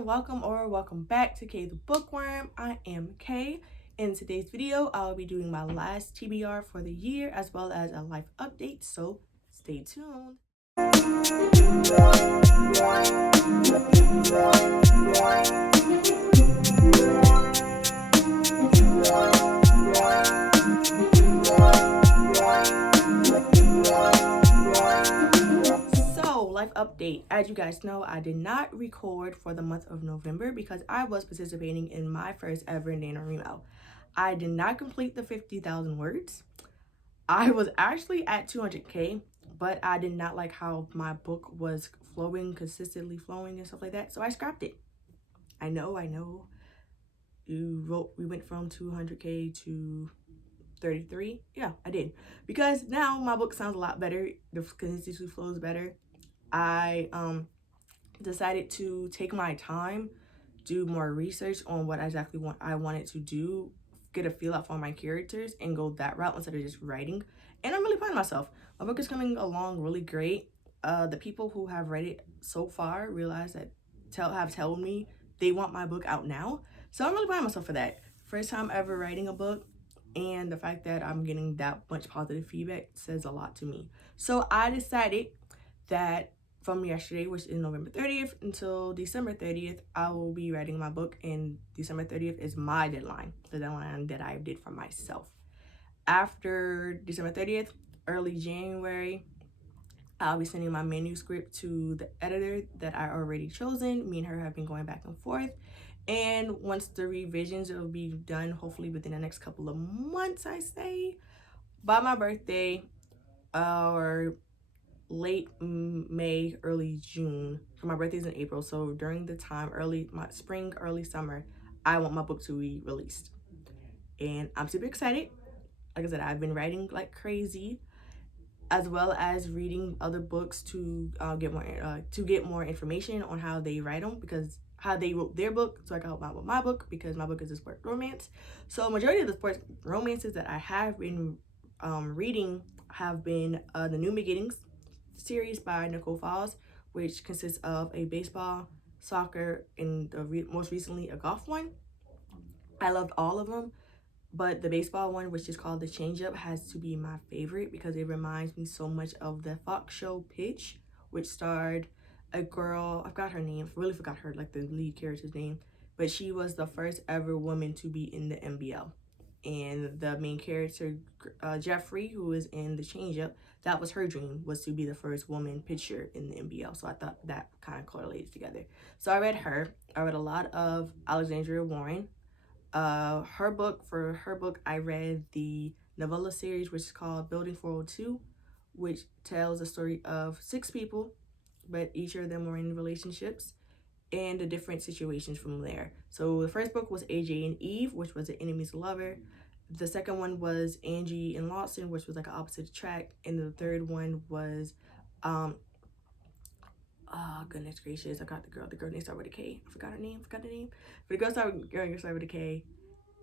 and welcome back to Kay the Bookworm. I am Kay. In today's video, I'll be doing my last TBR for the year as well as a life update, so stay tuned. Life update. As you guys know, I did not record for the month of November because I was participating in my first ever NaNoWriMo. I did not complete the 50,000 words. I was actually at 200K, but I did not like how my book was consistently flowing and stuff like that, so I scrapped it. I know. We went from 200K to 33. Yeah, I did. Because now my book sounds a lot better. The consistency flows better. I decided to take my time, do more research on what exactly I wanted to do, get a feel out for my characters, and go that route instead of just writing. And I'm really proud of myself. My book is coming along really great. The people who have read it so far realize that have told me they want my book out now. So I'm really proud of myself for that. First time ever writing a book, and the fact that I'm getting that much positive feedback says a lot to me. So I decided that from yesterday, which is November 30th, until December 30th, I will be writing my book, and December 30th is my deadline, the deadline that I did for myself. After December 30th, early January, I'll be sending my manuscript to the editor that I already chosen. Me and her have been going back and forth. And once the revisions will be done, hopefully within the next couple of months, I say, by my birthday, or late May, early June. My birthday's in April, so during the time, my spring, early summer, I want my book to be released. And I'm super excited. Like I said, I've been writing like crazy, as well as reading other books to get more information on how they write them, because how they wrote their book, so I can help out with my book, because my book is a sports romance. So majority of the sports romances that I have been reading have been the New Beginnings series by Nicole Falls, which consists of a baseball, soccer, and most recently a golf one. I loved all of them, but the baseball one, which is called The Changeup, has to be my favorite because it reminds me so much of the Fox show Pitch, which starred a girl, I forgot her name, really forgot her, like the lead character's name, but she was the first ever woman to be in the NBL. And the main character, Jeffrey, who is in The Changeup, that was her dream, was to be the first woman pitcher in the NBL. So I thought that kind of correlated together. So I read her. I read a lot of Alexandria Warren. For her book, I read the novella series, which is called Building 402, which tells the story of 6 people, but each of them were in relationships and the different situations from there. So the first book was AJ and Eve, which was an enemies to lover. The second one was Angie and Lawson, which was like an opposite attract. And the third one was oh goodness gracious, I got the girl name started with a K. I forgot the name. But the girl started with a K.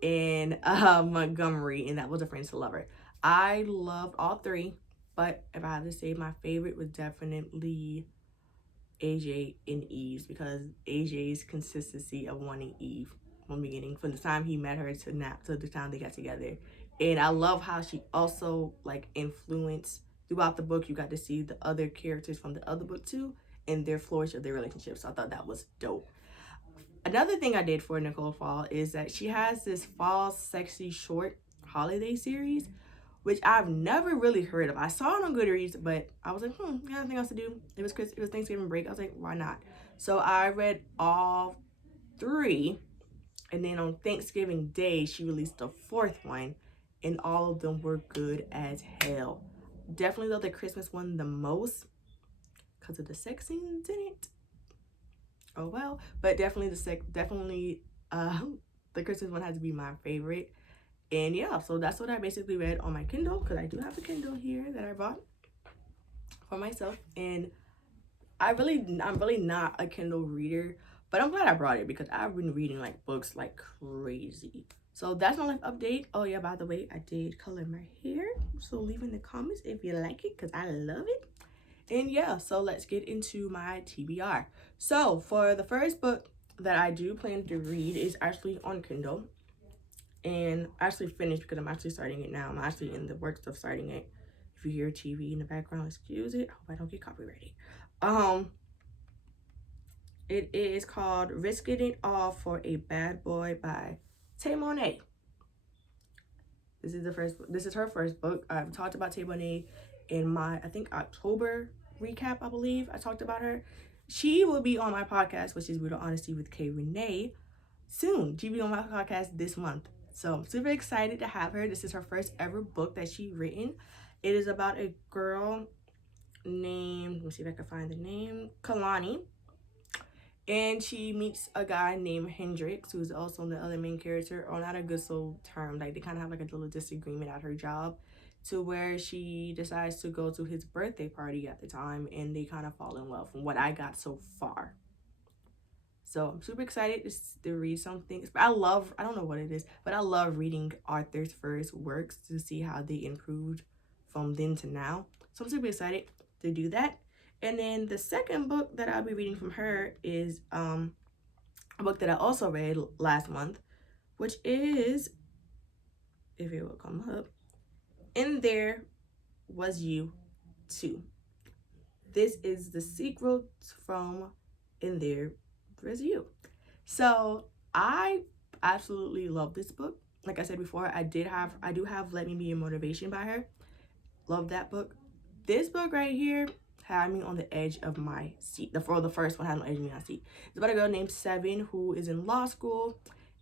And Montgomery, and that was a friends to lover. I loved all 3, but if I had to say, my favorite was definitely AJ and Eve's, because AJ's consistency of wanting Eve from the beginning, from the time he met her to the time they got together. And I love how she also like influenced throughout the book. You got to see the other characters from the other book too, and their flourish of their relationship. So I thought that was dope. Another thing I did for Nicole Fall is that she has this fall sexy short holiday series, which I've never really heard of. I saw it on Goodreads, but I was like, I got nothing else to do. It was Thanksgiving break. I was like, why not? So I read all 3, and then on Thanksgiving Day, she released the 4th one, and all of them were good as hell. Definitely love the Christmas one the most because of the sex scenes in it. Oh well, but definitely the Christmas one has to be my favorite. And yeah, so that's what I basically read on my Kindle, because I do have a Kindle here that I bought for myself. And I'm really not a Kindle reader, but I'm glad I brought it because I've been reading like books like crazy. So that's my life update. Oh yeah, by the way, I did color my hair, so leave in the comments if you like it, because I love it. And yeah, so let's get into my TBR. So for the first book, that I do plan to read is actually on Kindle, and I actually finished because I'm actually starting it now. I'm actually in the works of starting it. If you hear TV in the background, excuse it. I hope I don't get copyrighted. It is called Risking It All for a Bad Boy by Monet. This is her first book. I've talked about Monet in my, I think, October recap, I believe. I talked about her. She will be on my podcast, which is Real Honesty with K. Renee, soon. She'll be on my podcast this month. So I'm super excited to have her. This is her first ever book that she's written. It is about a girl named, let me see if I can find the name, Kalani. And she meets a guy named Hendrix, who's also the other main character, on not a good soul term. Like, they kind of have like a little disagreement at her job, to where she decides to go to his birthday party at the time, and they kind of fall in love from what I got so far. So I'm super excited to read something. I don't know what it is, but I love reading authors' first works to see how they improved from then to now. So I'm super excited to do that. And then the second book that I'll be reading from her is a book that I also read last month, which is, if it will come up, In There Was You Too. This is the sequel from In There Was You. So I absolutely love this book. Like I said before, I do have Let Me Be Your Motivation by her. Love that book. This book right here had me on the edge of my seat. The first one had me on the edge of my seat. It's about a girl named Seven who is in law school,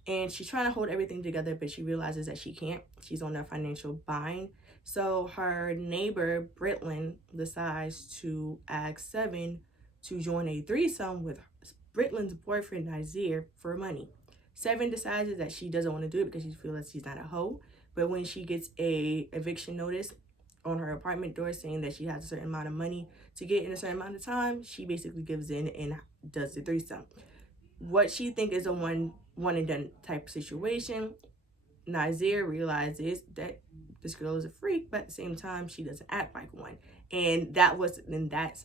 and she's trying to hold everything together, but she realizes that she can't. She's on a financial bind. So her neighbor, Britlin, decides to ask Seven to join a threesome with Britlin's boyfriend, Nazir, for money. Seven decides that she doesn't want to do it because she feels that she's not a hoe. But when she gets a eviction notice on her apartment door saying that she has a certain amount of money to get in a certain amount of time, she basically gives in and does the threesome. What she thinks is a one and done type situation, Nazir realizes that this girl is a freak, but at the same time she doesn't act like one, and that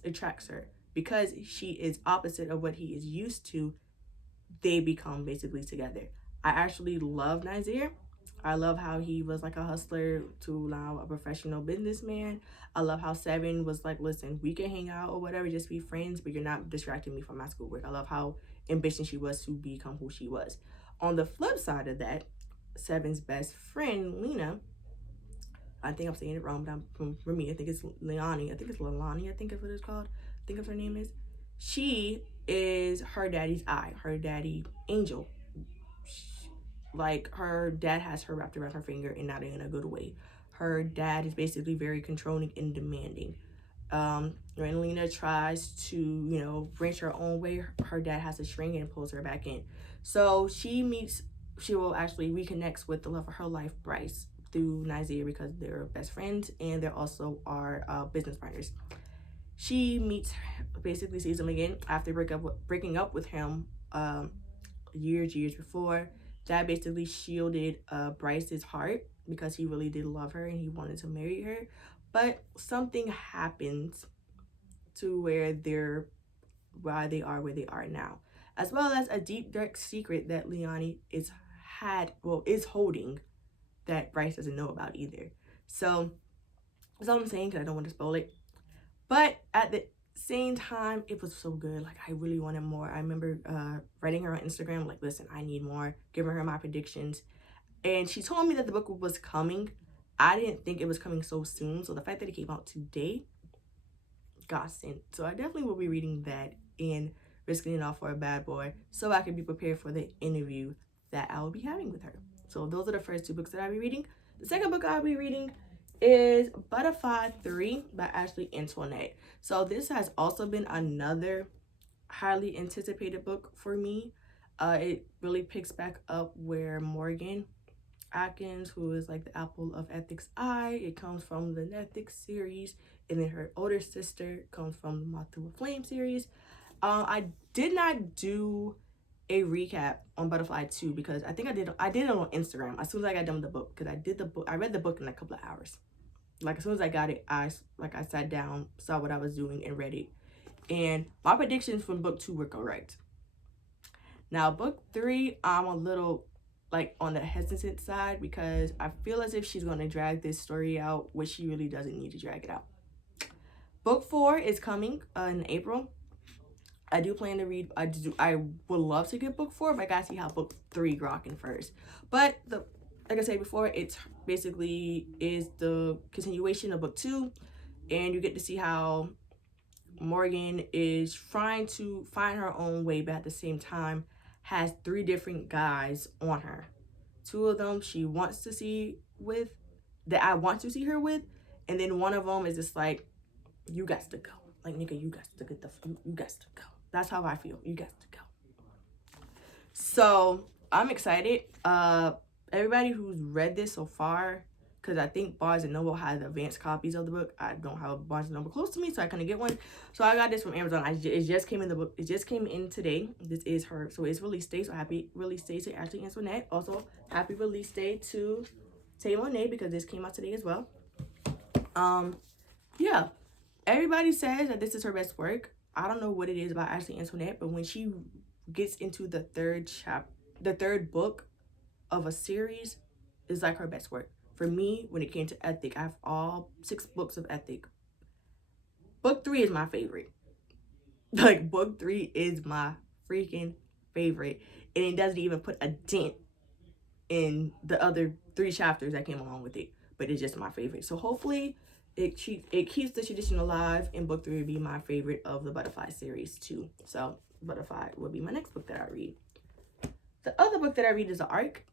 attracts her because she is opposite of what he is used to. They become basically together. I actually love Nazir. I love how he was like a hustler to now a professional businessman. I love how Seven was like, listen, we can hang out or whatever, just be friends, but you're not distracting me from my schoolwork. I love how ambitious she was to become who she was. On the flip side of that, Seven's best friend, Lena, I think I'm saying it wrong, but for me, I think it's Leonie. I think it's Leilani, I think is what it's called. I think of her name is. She is her daddy's eye, her daddy angel. Like, her dad has her wrapped around her finger, and not in a good way. Her dad is basically very controlling and demanding. When Lena tries to, branch her own way, her dad has to shrink and pulls her back in. So she will actually reconnects with the love of her life, Bryce, through Nazir, because they're best friends and they're also our business partners. She basically sees him again after breaking up with him years before. That basically shielded Bryce's heart because he really did love her and he wanted to marry her. But something happens to where they are where they are now, as well as a deep dark secret that Leonie is holding that Bryce doesn't know about either. So that's all I'm saying because I don't want to spoil it. But at the same time, it was so good. Like, I really wanted more. I remember writing her on Instagram, like, listen, I need more, giving her my predictions. And she told me that the book was coming. I didn't think it was coming so soon. So the fact that it came out today, got sent. So I definitely will be reading that and Risking It All for a Bad Boy, so I can be prepared for the interview that I will be having with her. So those are the first two books that I'll be reading. The second book I'll be reading is Butterfly 3 by Ashley Antoinette. So this has also been another highly anticipated book for me. It really picks back up where Morgan Atkins, who is like the apple of Ethics' eye, it comes from the Ethics series, and then her older sister comes from the Moth to a Flame series. I did not do a recap on Butterfly 2 because I think I did it on Instagram as soon as I got done with the book, because I read the book in a couple of hours. Like, as soon as I got it, I sat down, saw what I was doing, and read it. And my predictions from book 2 were correct. Now, book 3, I'm a little like on the hesitant side because I feel as if she's going to drag this story out, which she really doesn't need to drag it out. Book 4 is coming in April. I do plan to read. I would love to get book 4, but I gotta see how book 3 rocking first. But like I said before, it's basically is the continuation of book 2, and you get to see how Morgan is trying to find her own way, but at the same time has 3 different guys on her. 2 of them she wants to see with, that I want to see her with, and then one of them is just like, you got to go. Like, nigga, you got to get you got to go. That's how I feel. You got to go. So I'm excited. Everybody who's read this so far, because I think Barnes and Noble has advanced copies of the book. I don't have a Barnes and Noble close to me, so I couldn't get one. So I got this from Amazon. It just came in the book. It just came in today. This is her. So it's release day. So happy release day to Ashley Antoinette. Also happy release day to Tay Monet, because this came out today as well. Yeah. Everybody says that this is her best work. I don't know what it is about Ashley Antoinette, but when she gets into the third book of a series, is like her best work. For me, when it came to Ethic, I have all 6 books of Ethic. Book 3 is my favorite. Like, book 3 is my freaking favorite. And it doesn't even put a dent in the other 3 chapters that came along with it. But it's just my favorite. So hopefully it keeps the tradition alive, and book 3 would be my favorite of the Butterfly series too. So Butterfly will be my next book that I read. The other book that I read is The Arc.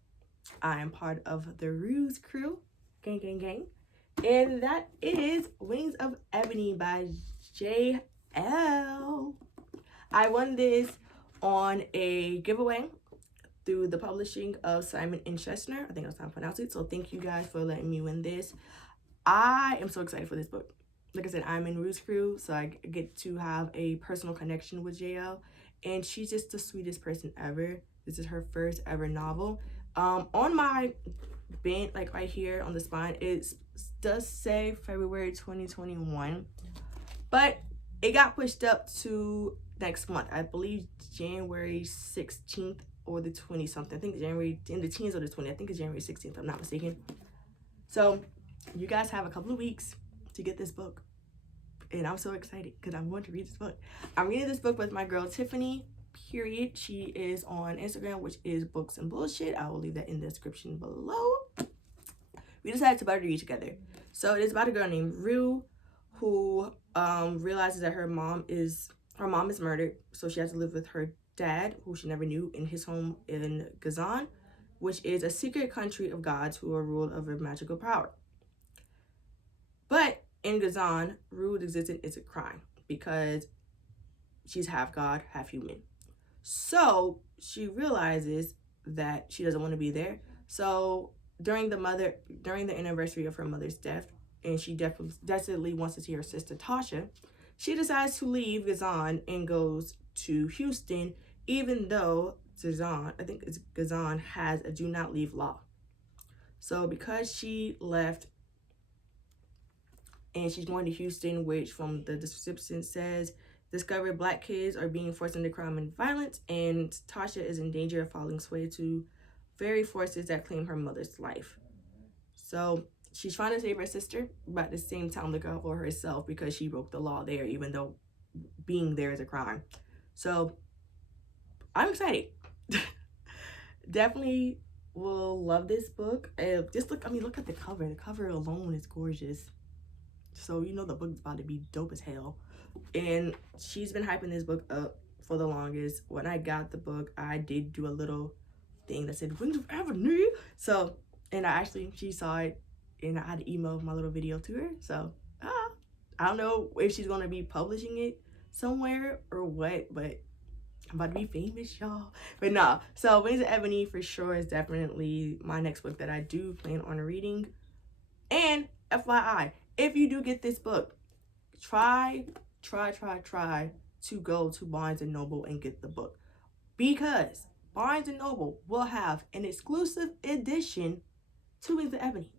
I am part of the Ruse crew, gang gang gang, and that is Wings of Ebony by JL. I won this on a giveaway through the publishing of Simon & Schuster. I think that's how I pronounce it. So thank you guys for letting me win this. I am so excited for this book. Like I said, I'm in Ruse crew, so I get to have a personal connection with JL, and she's just the sweetest person ever. This is her first ever novel. On my band, like right here on the spine, it does say February 2021, but it got pushed up to next month. I believe January 16th or the 20 something. I think January in the teens or the 20. I think it's January 16th, if I'm not mistaken. So you guys have a couple of weeks to get this book, and I'm so excited because I'm going to read this book. I'm reading this book with my girl Tiffany. Period. She is on Instagram, which is Books and Bullshit. I will leave that in the description below. We decided to read together. So it is about a girl named Rue who realizes that her mom is murdered, so she has to live with her dad, who she never knew, in his home in Gazan, which is a secret country of gods who are ruled over magical power. But in Gazan, Rue's existence is a crime because she's half god, half human. So she realizes that she doesn't want to be there. So during the anniversary of her mother's death, and she desperately wants to see her sister Tasha, she decides to leave Gazan and goes to Houston, even though Gazan has a do not leave law. So because she left and she's going to Houston, which from the description says, discovered Black kids are being forced into crime and violence, and Tasha is in danger of falling sway to very forces that claim her mother's life. So she's trying to save her sister, but at the same time look out for herself because she broke the law there, even though being there is a crime. So I'm excited. Definitely will love this book. Just look at the cover. The cover alone is gorgeous. So you know the book's about to be dope as hell. And she's been hyping this book up for the longest. When I got the book, I did do a little thing that said Wings of Ebony. So, and she saw it, and I had to email my little video to her. So I don't know if she's gonna be publishing it somewhere or what, but I'm about to be famous, y'all. But no, so Wings of Ebony for sure is definitely my next book that I do plan on reading. And FYI, if you do get this book, try to go to Barnes and Noble and get the book, because Barnes and Noble will have an exclusive edition to Wings of Ebony.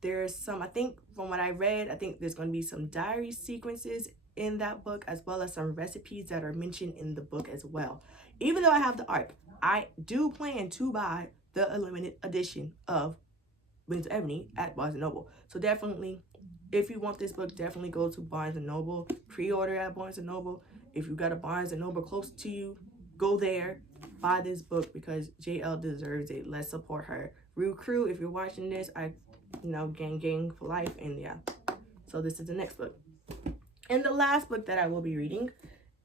There's some, I think from what I read, I think there's going to be some diary sequences in that book, as well as some recipes that are mentioned in the book as well. Even though I have the art, I do plan to buy the limited edition of Wings of Ebony at Barnes & Noble. So definitely, if you want this book, definitely go to Barnes & Noble. Pre-order at Barnes & Noble. If you got a Barnes & Noble close to you, go there, buy this book, because JL deserves it. Let's support her. Real crew, if you're watching this, gang for life. And yeah, so this is the next book. And the last book that I will be reading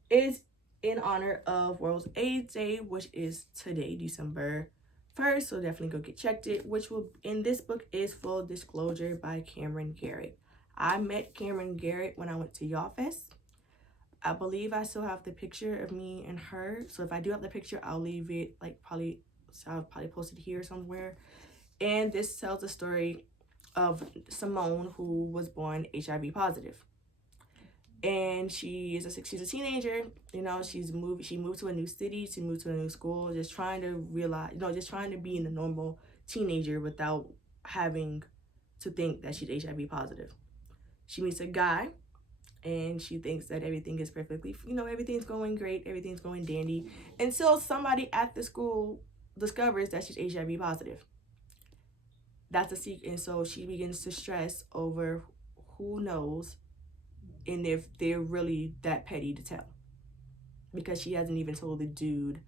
is in honor of World AIDS Day, which is today, December 1st. So definitely go get checked it, which will, in this book, is Full Disclosure by Cameron Garrett. I met Cameron Garrett when I went to Y'all Fest. I believe I still have the picture of me and her. So if I do have the picture, I'll leave it, I'll probably post it here somewhere. And this tells the story of Simone, who was born HIV positive. And she's a teenager, she moved to a new city, she moved to a new school, just trying to realize, just trying to be a normal teenager without having to think that she's HIV positive. She meets a guy, and she thinks that everything is perfectly, everything's going great, everything's going dandy, until somebody at the school discovers that she's HIV positive. That's a secret, and so she begins to stress over who knows and if they're really that petty to tell, because she hasn't even told the dude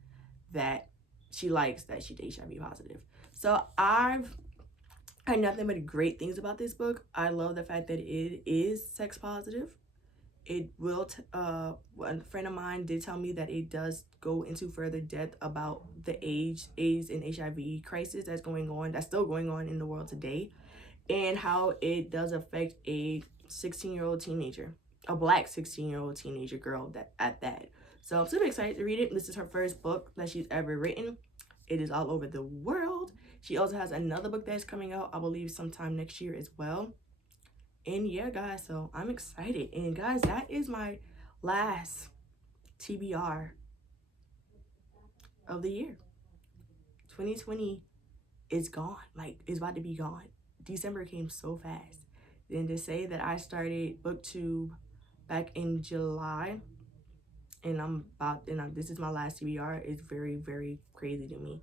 that she likes that she's HIV positive. So I've heard nothing but great things about this book. I love the fact that it is sex positive. It will, a friend of mine did tell me that it does go into further depth about the AIDS and HIV crisis that's still going on in the world today, and how it does affect a 16-year-old teenager, a Black 16-year-old teenager girl at that. So I'm super excited to read it. This is her first book that she's ever written. It is all over the world. She also has another book that's coming out, I believe, sometime next year as well. And yeah, guys, so I'm excited. And guys, that is my last TBR of the year. 2020 is gone. It's about to be gone. December came so fast. Then to say that I started BookTube back in July, and this is my last TBR, is very, very crazy to me.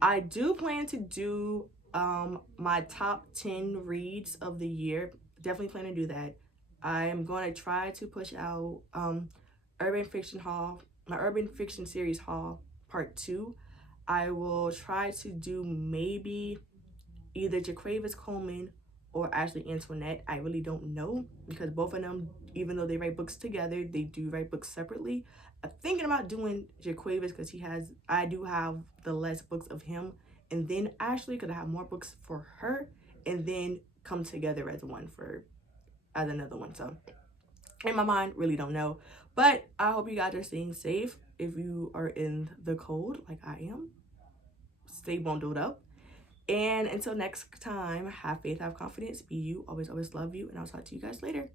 I do plan to do my top 10 reads of the year. Definitely plan to do that. I am going to try to push out Urban Fiction Haul, my Urban Fiction Series Haul Part 2. I will try to do maybe either Jaquavis Coleman or Ashley Antoinette. I really don't know, because both of them, even though they write books together, they do write books separately. I'm thinking about doing Jaquavis because I do have the less books of him, and then Ashley, because I have more books for her, and then come together as another one. So in my mind, really don't know, but I hope you guys are staying safe. If you are in the cold like I am, stay bundled up. And until next time, have faith, have confidence, be you, always, always love you, and I'll talk to you guys later.